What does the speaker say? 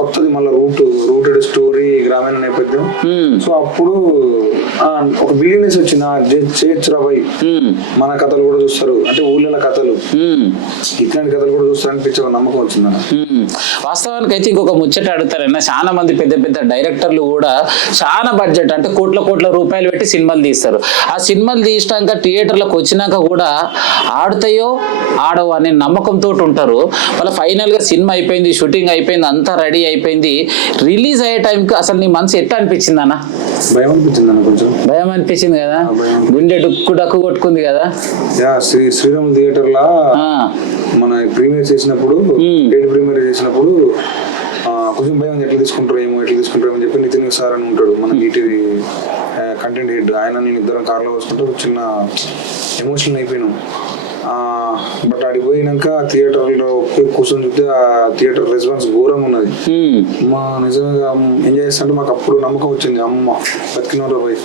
కొత్తది మళ్ళీ rooted story గ్రామీణ నేపథ్యం. సో అప్పుడు ఒక బిలీనెస్ వచ్చింది చేయొచ్చు రాబాయ్, మన కథలు కూడా చూస్తారు అంటే ఊళ్ళ కథలు, ఇట్లాంటి కథలు కూడా చూస్తారు అనిపించే ఒక నమ్మకం వచ్చింది. వాస్తవానికి అయితే ఇంకొక ముచ్చట అడుగుతారన్నా, చాలా మంది పెద్ద పెద్ద డైరెక్టర్లు కూడా చాలా బడ్జెట్ అంటే కోట్ల రూపాయలు పెట్టి సినిమాలు తీస్తారు. ఆ సినిమాలు తీసినాక థియేటర్లకు వచ్చినాక కూడా ఆడుతాయో ఆడవు అనే నమ్మకంతో ఉంటారు. మళ్ళీ ఫైనల్ గా సినిమా అయిపోయింది, షూటింగ్ అయిపోయింది, అంతా రెడీ అయిపోయింది, రిలీజ్ అయ్యే టైంకి అసలు నీ మనసు ఎట్లా అనిపించింది అన్న? భయం అనిపించింది అన్న, కొంచెం భయం అనిపించింది కదా, గుండె డక్కు కొట్టుకుంది కదా. శ్రీరామ్ థియేటర్ లా మన ప్రీమియర్ చేసినప్పుడు కొంచెం భయం, ఎట్లా తీసుకుంటారు ఏమో అని చెప్పి నితిన్ సార్ అని ఉంటాడు మన ఈటీవీ కంటెంట్ హెడ్, ఆయన నేను ఇద్దరం కార్లో వస్తుంటే చిన్న ఎమోషనల్ అయిపోయినాం. బట్ ఆడికి పోయినాక థియేటర్లో కూర్చొని చూస్తే ఆ థియేటర్ రెస్పాన్స్ ఘోరంగా ఉన్నది. మా నిజంగా ఎంజాయ్ చేస్తుంటే మాకు అప్పుడు నమ్మకం వచ్చింది, అమ్మ బతికినోరా పోయి